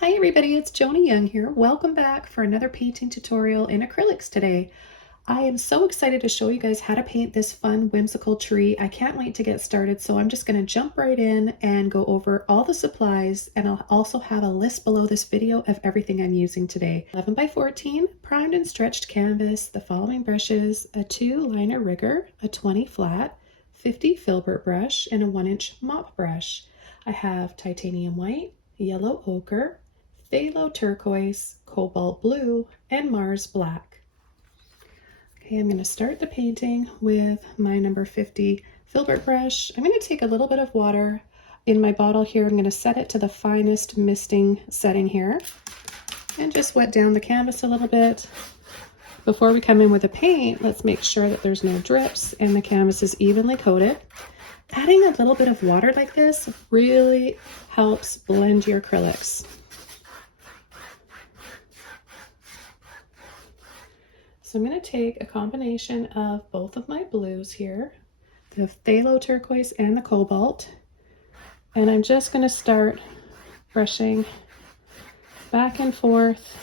Hi everybody, it's Joni Young here. Welcome back for another painting tutorial in acrylics today. I am so excited to show you guys how to paint this fun whimsical tree. I can't wait to get started, so I'm just going to jump right in and go over all the supplies, and I'll also have a list below this video of everything I'm using today. 11 by 14 primed and stretched canvas, the following brushes: a 2 liner rigger, a 20 flat, 50 filbert brush, and a 1-inch mop brush. I have titanium white, yellow ochre, phthalo turquoise, cobalt blue, and Mars black. Okay, I'm going to start the painting with my number 50 filbert brush. I'm going to take a little bit of water in my bottle here. I'm going to set it to the finest misting setting here and just wet down the canvas a little bit. Before we come in with the paint, let's make sure that there's no drips and the canvas is evenly coated. Adding a little bit of water like this really helps blend your acrylics. So I'm going to take a combination of both of my blues here, the phthalo turquoise and the cobalt, and I'm just going to start brushing back and forth.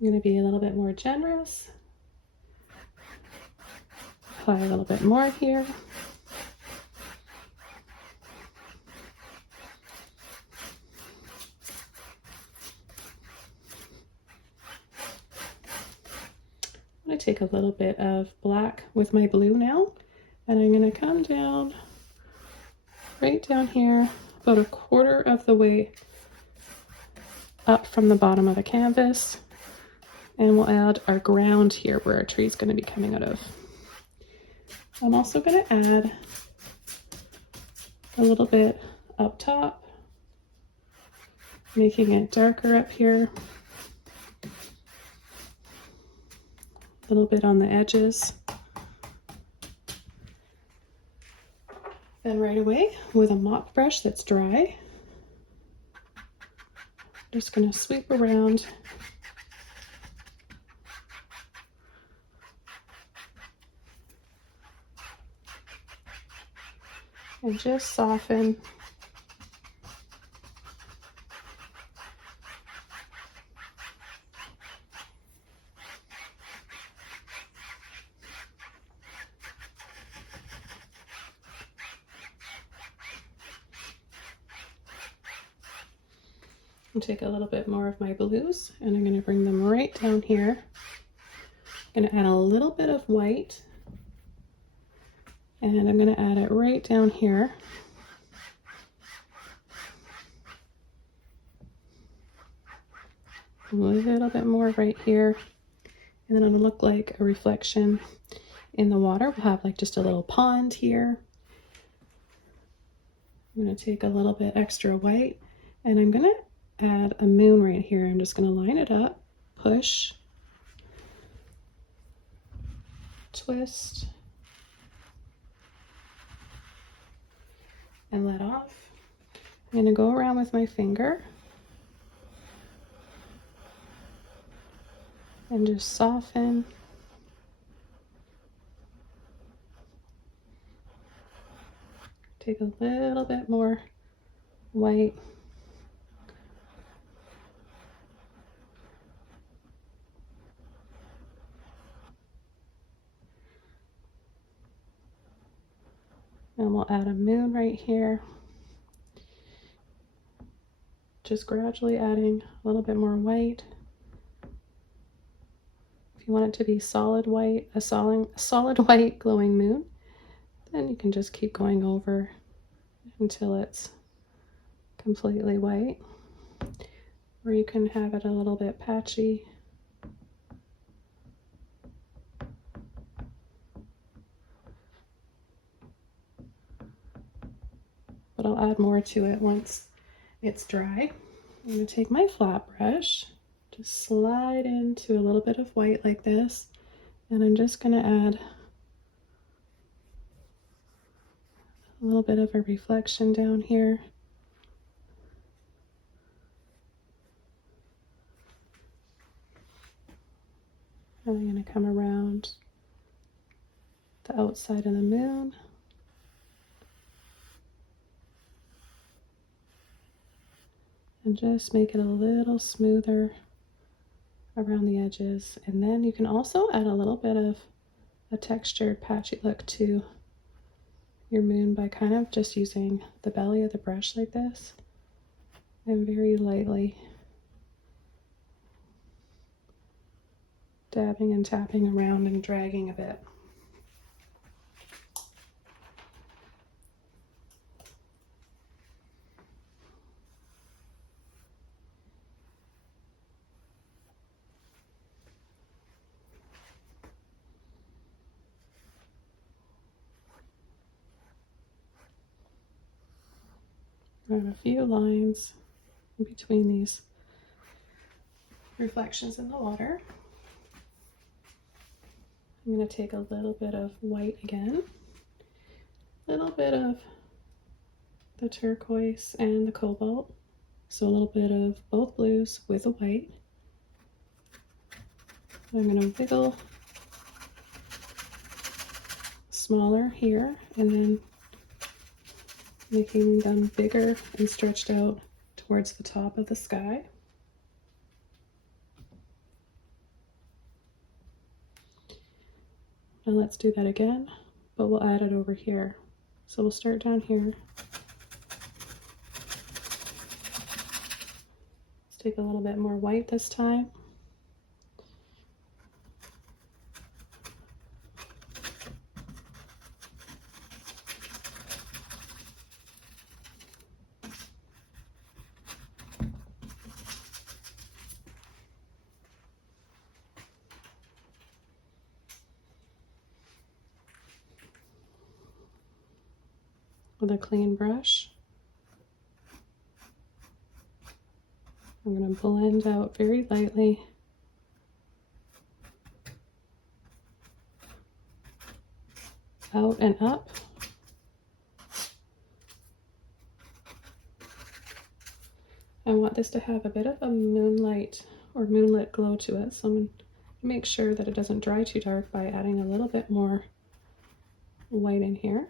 I'm going to be a little bit more generous. Apply a little bit more here. I'm going to take a little bit of black with my blue now, and I'm going to come down right down here, about a quarter of the way up from the bottom of the canvas, and we'll add our ground here where our tree is going to be coming out of. I'm also going to add a little bit up top, making it darker up here, a little bit on the edges. Then right away, with a mop brush that's dry, I'm just going to sweep around and just soften and take a little bit more of my blues, and I'm going to bring them right down here. I'm going to add a little bit of white, and I'm going to add it right down here. A little bit more right here, and then it'll look like a reflection in the water. We'll have like just a little pond here. I'm going to take a little bit extra white, and I'm going to add a moon right here. I'm just going to line it up, push, twist, and let off. I'm going to go around with my finger and just soften. Take a little bit more white. And we'll add a moon right here. Just gradually adding a little bit more white. If you want it to be solid white, a solid white glowing moon, then you can just keep going over until it's completely white. Or you can have it a little bit patchy. But I'll add more to it once it's dry. I'm going to take my flat brush, just slide into a little bit of white like this, and I'm just going to add a little bit of a reflection down here. And I'm going to come around the outside of the moon. And just make it a little smoother around the edges. And then you can also add a little bit of a textured patchy look to your moon by kind of just using the belly of the brush like this and very lightly dabbing and tapping around and dragging a bit. I have a few lines in between these reflections in the water. I'm going to take a little bit of white again, a little bit of the turquoise and the cobalt, so a little bit of both blues with a white. I'm going to wiggle smaller here and then making them bigger and stretched out towards the top of the sky. Now let's do that again, but we'll add it over here. So we'll start down here. Let's take a little bit more white this time. With a clean brush, I'm going to blend out very lightly out and up. I want this to have a bit of a moonlight or moonlit glow to it, so I'm going to make sure that it doesn't dry too dark by adding a little bit more white in here.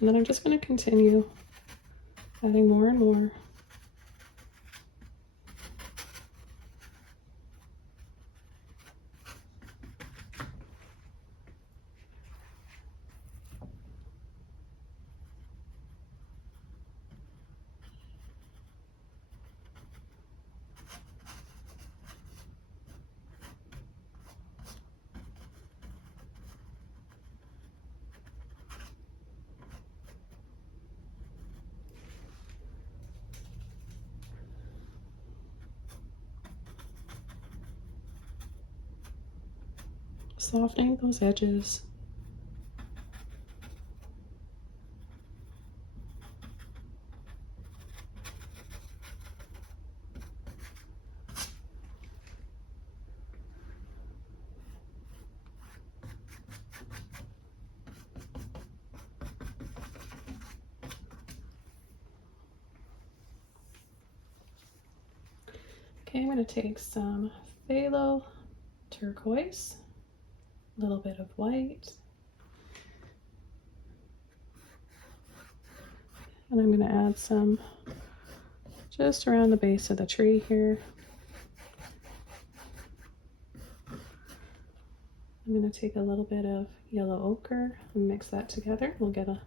And then I'm just going to continue adding more and more. Softening those edges. Okay, I'm going to take some phthalo turquoise, a little bit of white, and I'm going to add some just around the base of the tree here. I'm going to take a little bit of yellow ochre and mix that together. We'll get a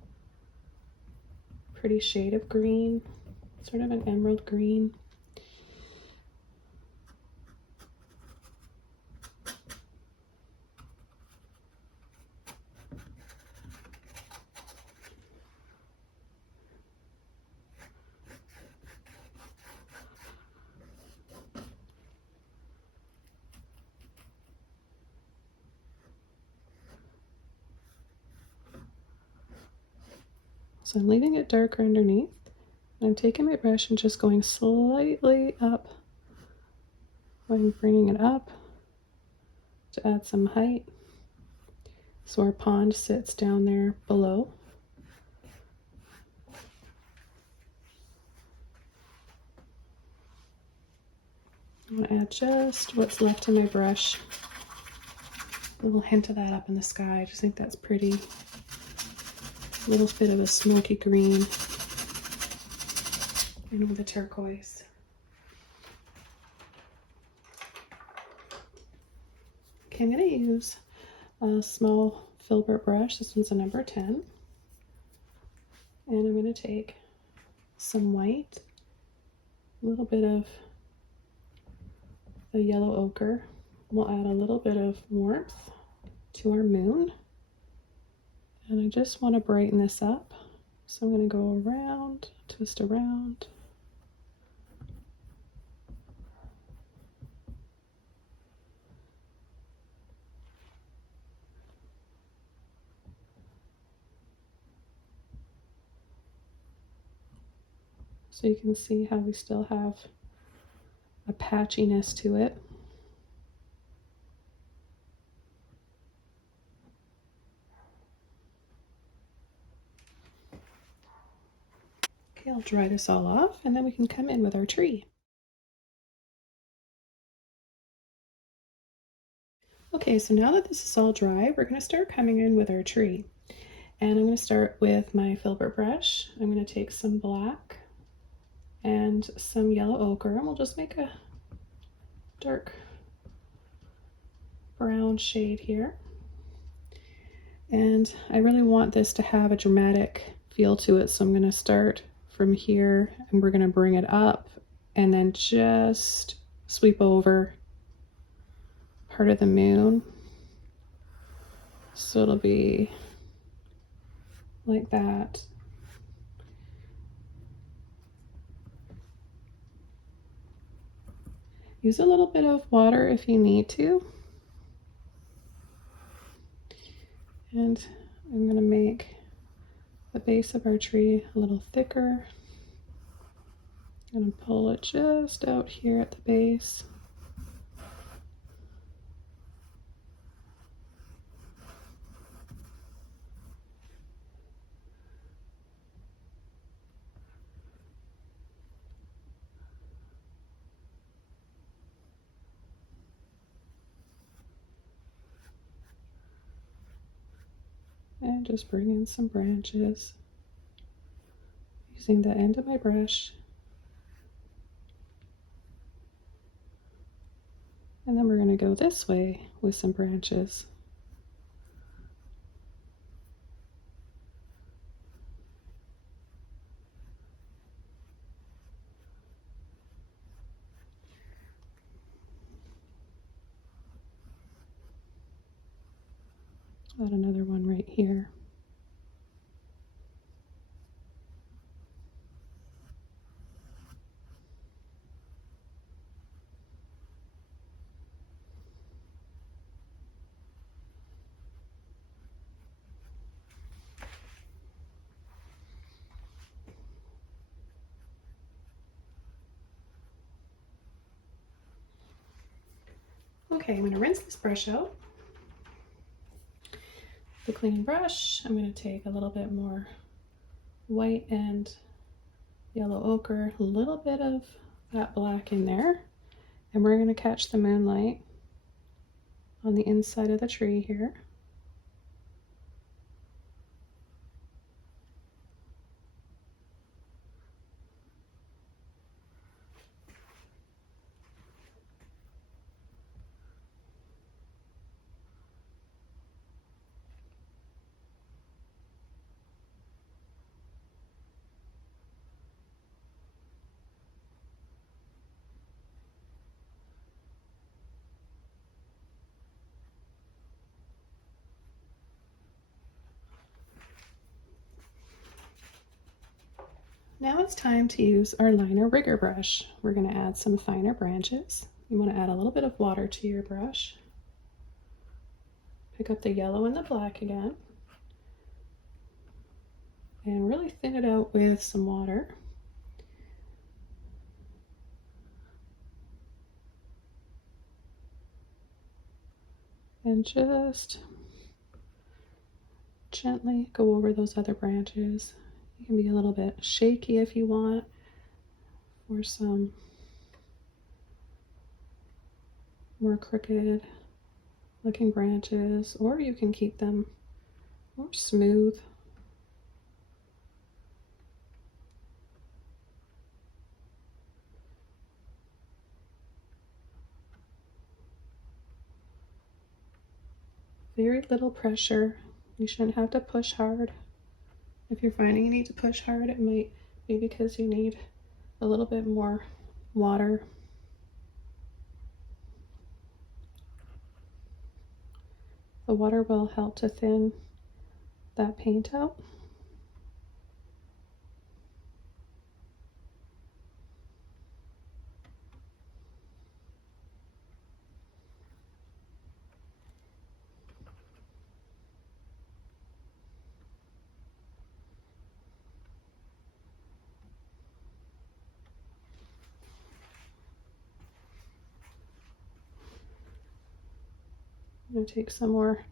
pretty shade of green, sort of an emerald green. So I'm leaving it darker underneath. I'm taking my brush and just going slightly up. I'm bringing it up to add some height. So our pond sits down there below. I'm going to add just what's left in my brush. A little hint of that up in the sky. I just think that's pretty. A little bit of a smoky green. And with a turquoise. Okay, I'm going to use a small filbert brush. This one's a number 10. And I'm going to take some white, a little bit of the yellow ochre. We'll add a little bit of warmth to our moon. And I just want to brighten this up. So I'm going to go around, twist around. So you can see how we still have a patchiness to it. Okay, I'll dry this all off and then we can come in with our tree. Okay, so now that this is all dry, we're going to start coming in with our tree. And I'm going to start with my filbert brush. I'm going to take some black and some yellow ochre, and we'll just make a dark brown shade here. And I really want this to have a dramatic feel to it, so I'm going to start from here and we're going to bring it up and then just sweep over part of the moon. So it'll be like that. Use a little bit of water if you need to. And I'm going to make the base of our tree a little thicker. I'm going to pull it just out here at the base. And just bring in some branches using the end of my brush. And then we're going to go this way with some branches. Add another one right here. Okay, I'm going to rinse this brush out. The clean brush, I'm going to take a little bit more white and yellow ochre, a little bit of that black in there, and we're going to catch the moonlight on the inside of the tree here. Now it's time to use our liner rigger brush. We're going to add some finer branches. You want to add a little bit of water to your brush. Pick up the yellow and the black again. and really thin it out with some water. And just gently go over those other branches. You can be a little bit shaky if you want, or some more crooked looking branches, or you can keep them more smooth. Very little pressure. You shouldn't have to push hard. If you're finding you need to push hard, it might be because you need a little bit more water. The water will help to thin that paint out. I'm going to take some more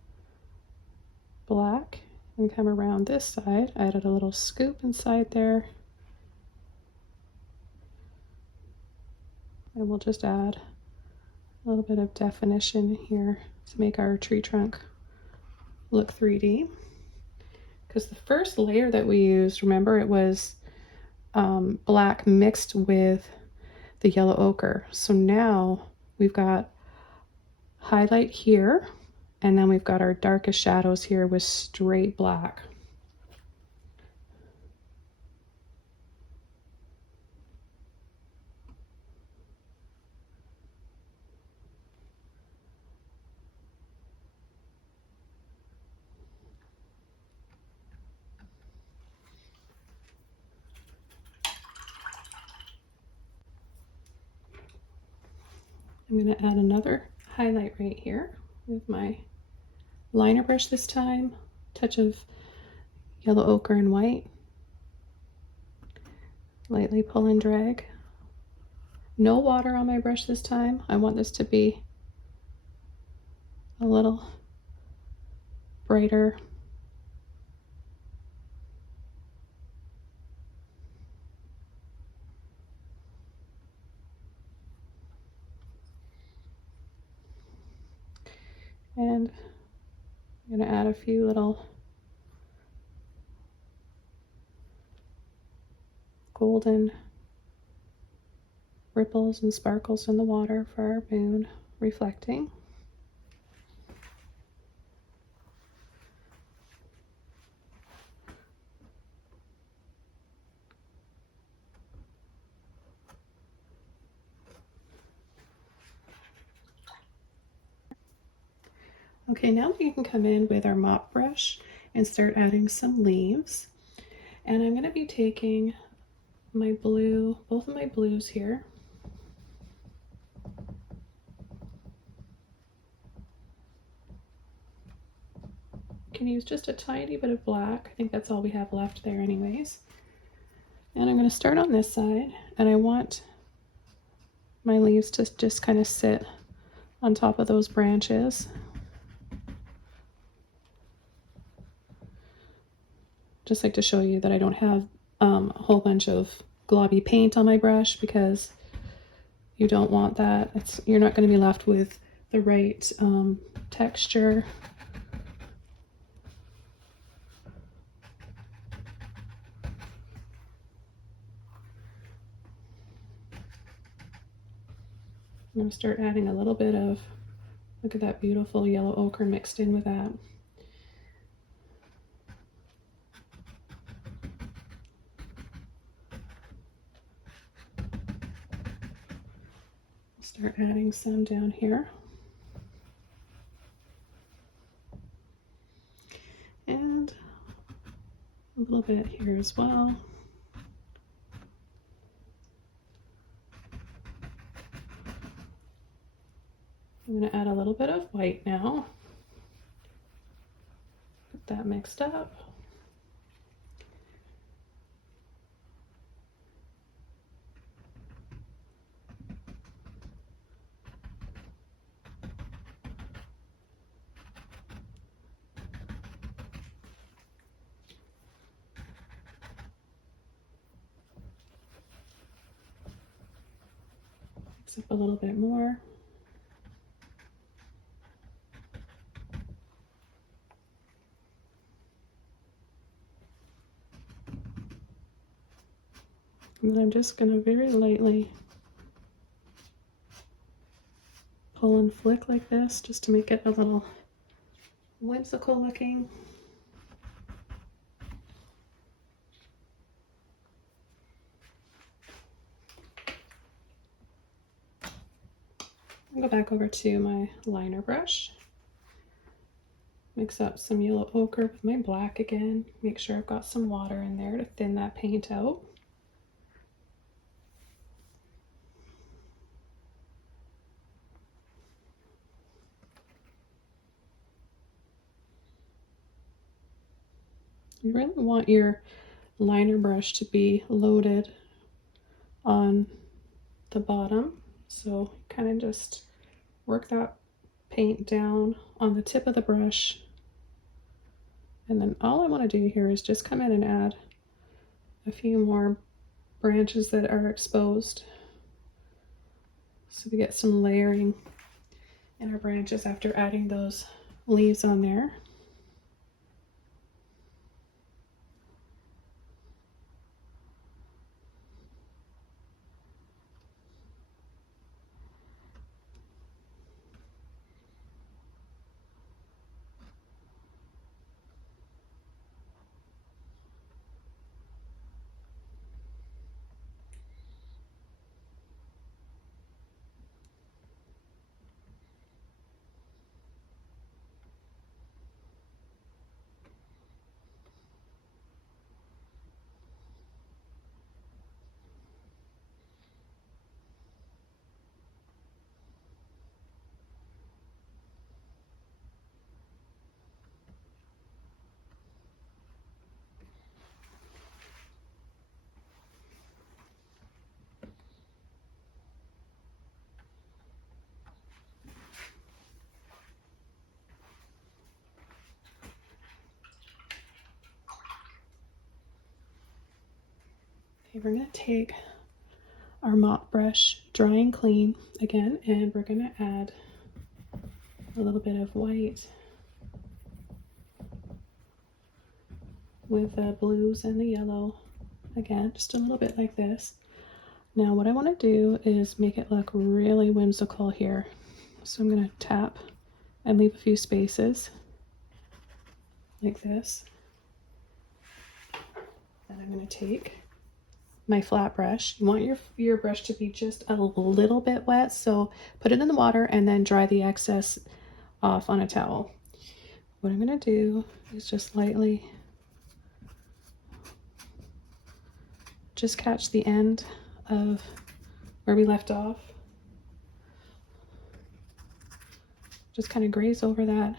black and come around this side. I added a little scoop inside there. And we'll just add a little bit of definition here to make our tree trunk look 3D. Because the first layer that we used, remember, it was black mixed with the yellow ochre. So now we've got highlight here, and then we've got our darkest shadows here with straight black. I'm going to add another highlight right here with my liner brush this time. Touch of yellow ochre and white. Lightly pull and drag. No water on my brush this time. I want this to be a little brighter. And I'm going to add a few little golden ripples and sparkles in the water for our moon reflecting. Okay, now we can come in with our mop brush and start adding some leaves. And I'm going to be taking my blue, both of my blues here. You can use just a tiny bit of black. I think that's all we have left there anyways. And I'm going to start on this side, and I want my leaves to just kind of sit on top of those branches. Just like to show you that I don't have a whole bunch of globby paint on my brush, because you don't want that. You're not going to be left with the right texture. I'm going to start adding a little bit of, look at that beautiful yellow ochre mixed in with that. Start adding some down here. And a little bit here as well. I'm going to add a little bit of white now. Get that mixed up. Mix up a little bit more. And then I'm just going to very lightly pull and flick like this just to make it a little whimsical looking. I'll go back over to my liner brush. Mix up some yellow ochre with my black again. Make sure I've got some water in there to thin that paint out. You really want your liner brush to be loaded on the bottom. So kind of just work that paint down on the tip of the brush. And then all I want to do here is just come in and add a few more branches that are exposed. So we get some layering in our branches after adding those leaves on there. Okay, we're going to take our mop brush, dry and clean again, and we're going to add a little bit of white with the blues and the yellow. Again, just a little bit like this. Now what I want to do is make it look really whimsical here. So I'm going to tap and leave a few spaces like this. Then I'm going to take my flat brush. You want your brush to be just a little bit wet, so put it in the water and then dry the excess off on a towel. What I'm going to do is just lightly just catch the end of where we left off. Just kind of graze over that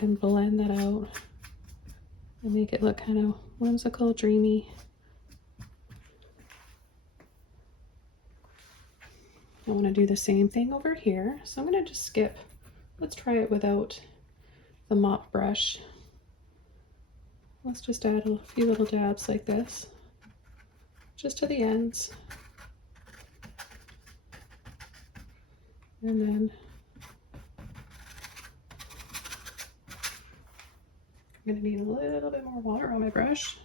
and blend that out and make it look kind of whimsical, dreamy. I want to do the same thing over here, so I'm going to just skip. Let's try it without the mop brush. Let's just add a few little dabs like this, just to the ends. And then I'm going to need a little bit more water on my brush.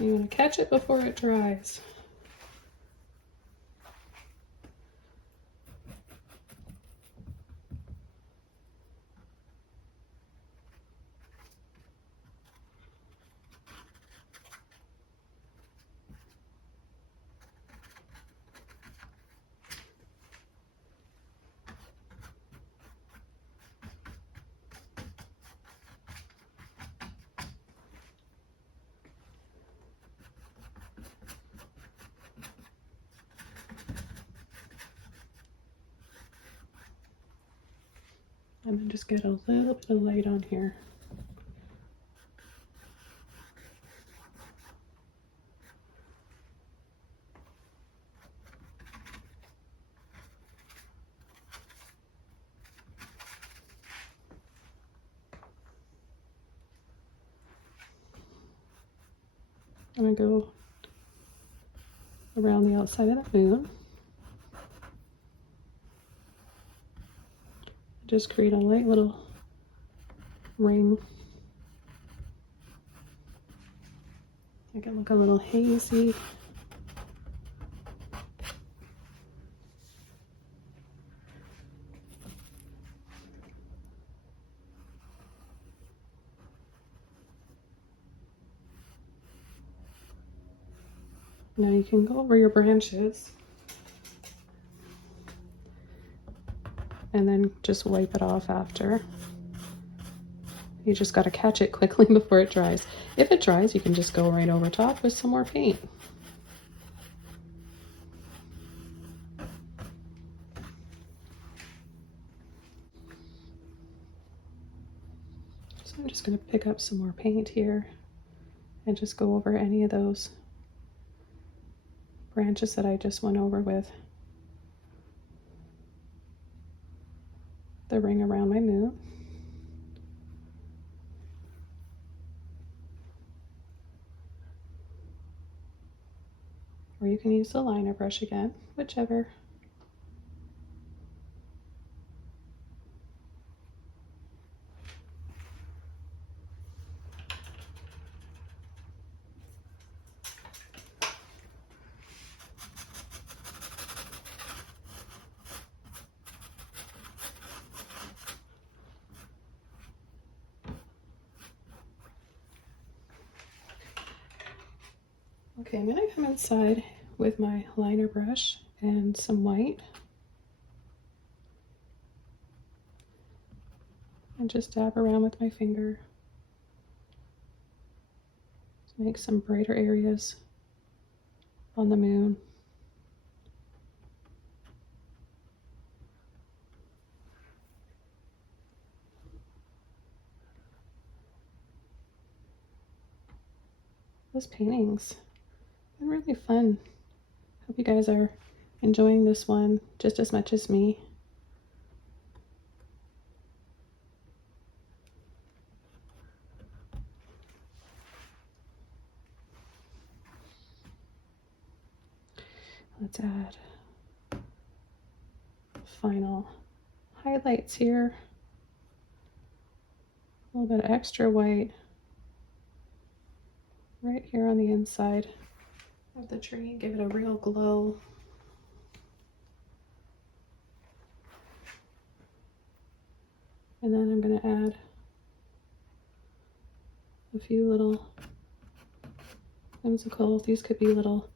You want to catch it before it dries. I'm going to just get a little bit of light on here. I'm gonna go around the outside of the moon. Just create a light little ring. Make it look a little hazy. Now you can go over your branches and then just wipe it off after. You just got to catch it quickly before it dries. If it dries, you can just go right over top with some more paint. So I'm just going to pick up some more paint here and just go over any of those branches that I just went over with the ring around my moon. Or you can use the liner brush again, whichever. Okay, I'm going to come inside with my liner brush and some white and just dab around with my finger to make some brighter areas on the moon. Those paintings been really fun. Hope you guys are enjoying this one just as much as me. Let's add final highlights here. A little bit of extra white right here on the inside of the tree. Give it a real glow. And then I'm going to add a few little whimsical, these could be little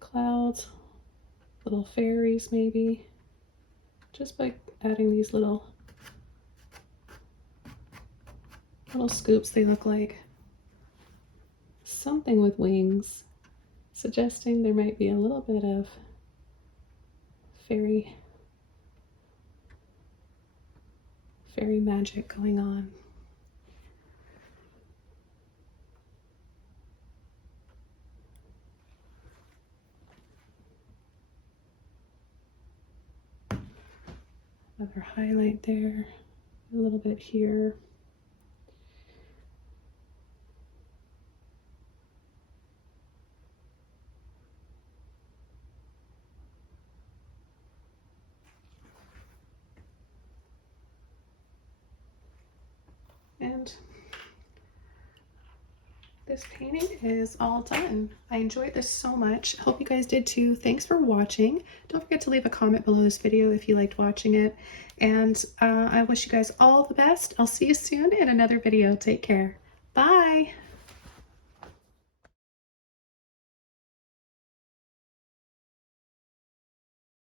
clouds, little fairies maybe, just by adding these little scoops. They look like something with wings, suggesting there might be a little bit of fairy magic going on. Another highlight there, a little bit here. And this painting is all done. I enjoyed this so much. Hope you guys did too. Thanks for watching. Don't forget to leave a comment below this video if you liked watching it. And I wish you guys all the best. I'll see you soon in another video. Take care. Bye.